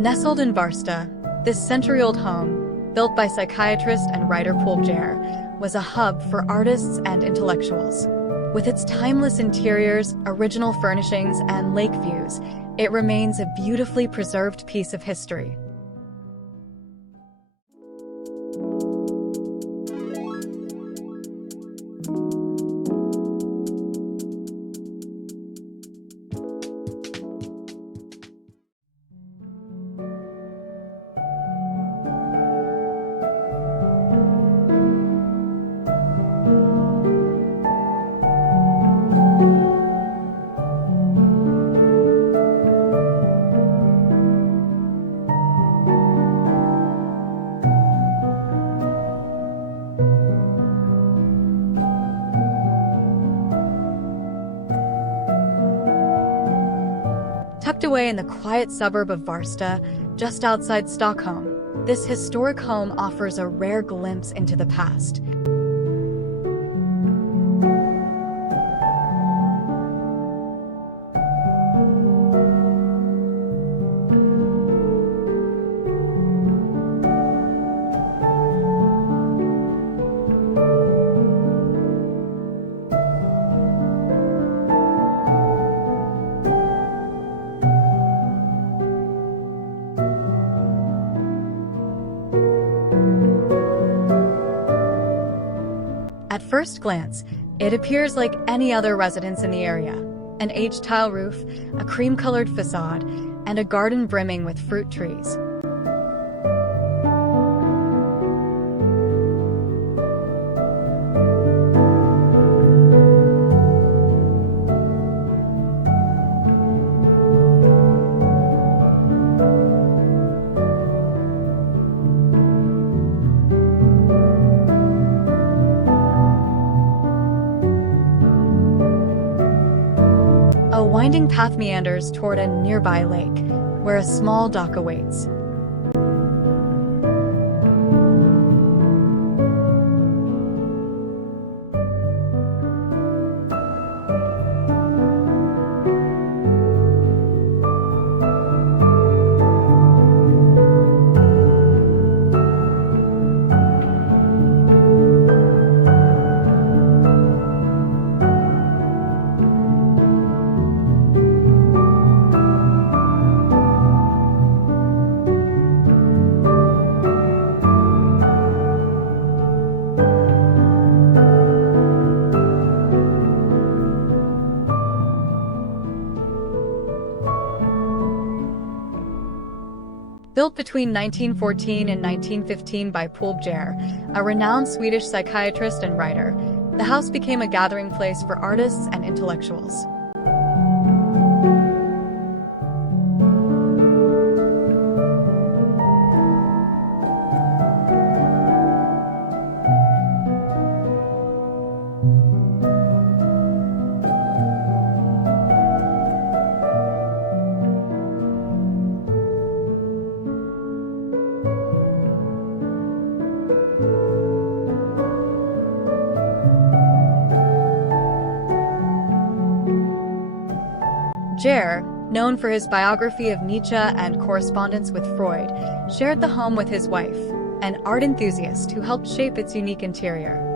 Nestled in Vårstavi, this century-old home, built by psychiatrist and writer Poul Bjerre, was a hub for artists and intellectuals. With its timeless interiors, original furnishings, and lake views, it remains a beautifully preserved piece of history. Tucked away in the quiet suburb of Vårstavi, just outside Stockholm, this historic home offers a rare glimpse into the past. At first glance, it appears like any other residence in the area. An aged tile roof, a cream-colored facade, and a garden brimming with fruit trees. A winding path meanders toward a nearby lake, where a small dock awaits. Built between 1914 and 1915 by Poul Bjerre, a renowned Swedish psychiatrist and writer, the house became a gathering place for artists and intellectuals. Bjerre, known for his biography of Nietzsche and correspondence with Freud, shared the home with his wife, an art enthusiast who helped shape its unique interior.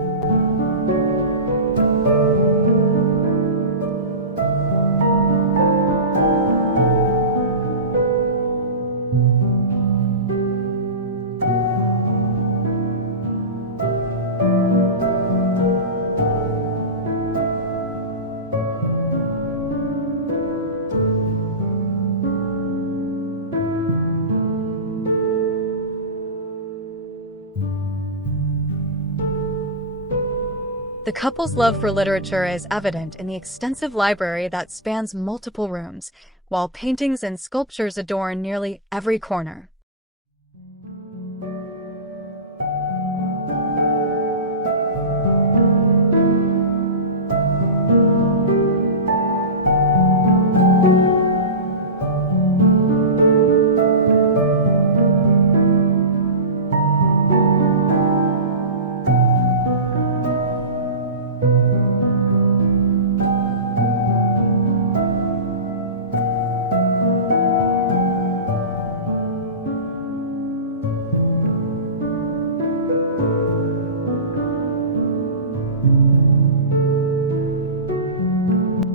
The couple's love for literature is evident in the extensive library that spans multiple rooms, while paintings and sculptures adorn nearly every corner.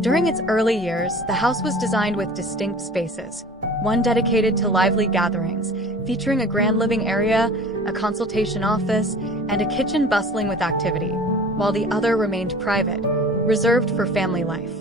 During its early years, the house was designed with distinct spaces. One dedicated to lively gatherings, featuring a grand living area, a consultation office, and a kitchen bustling with activity, while the other remained private, reserved for family life.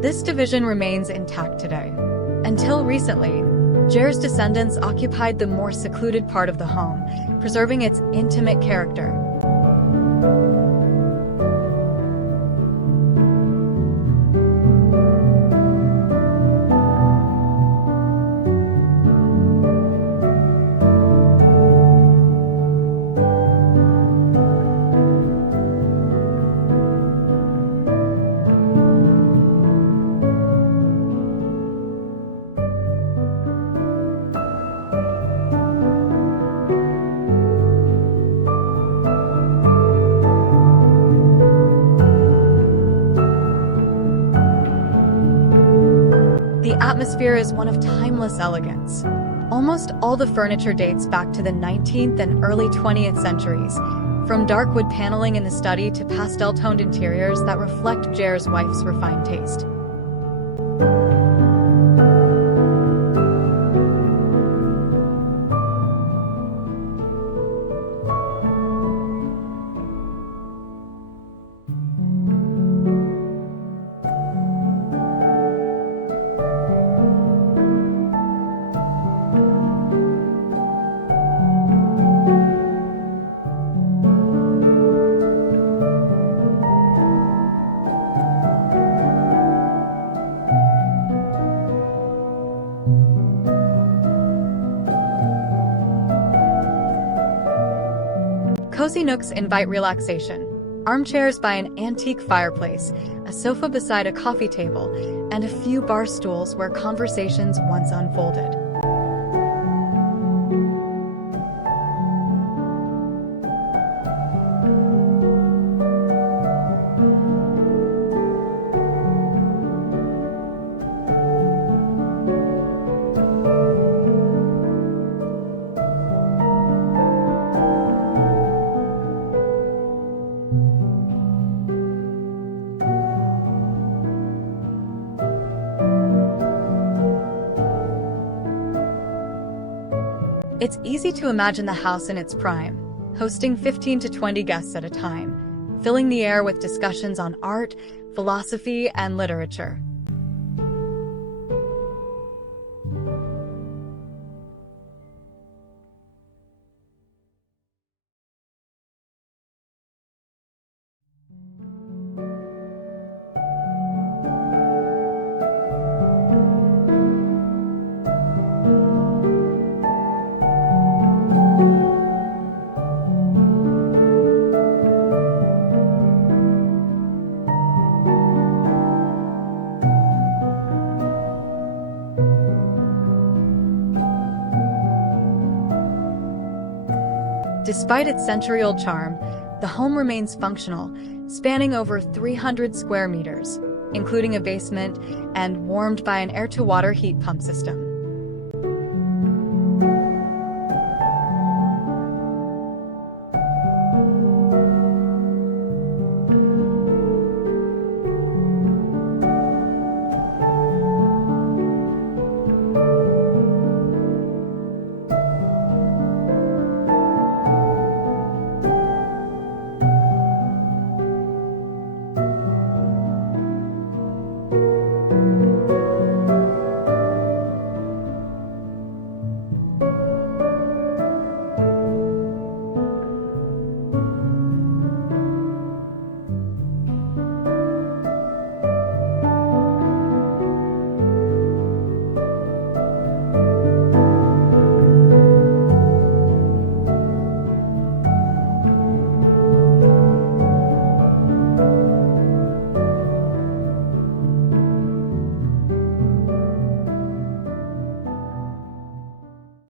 This division remains intact today. Until recently, Bjerre's descendants occupied the more secluded part of the home, preserving its intimate character. The atmosphere is one of timeless elegance. Almost all the furniture dates back to the 19th and early 20th centuries, from dark wood paneling in the study to pastel-toned interiors that reflect Bjerre's wife's refined taste. Cozy nooks invite relaxation. Armchairs by an antique fireplace, a sofa beside a coffee table, and a few bar stools where conversations once unfolded. It's easy to imagine the house in its prime, hosting 15 to 20 guests at a time, filling the air with discussions on art, philosophy, and literature. Despite its century-old charm, the home remains functional, spanning over 300 square meters, including a basement and warmed by an air-to-water heat pump system.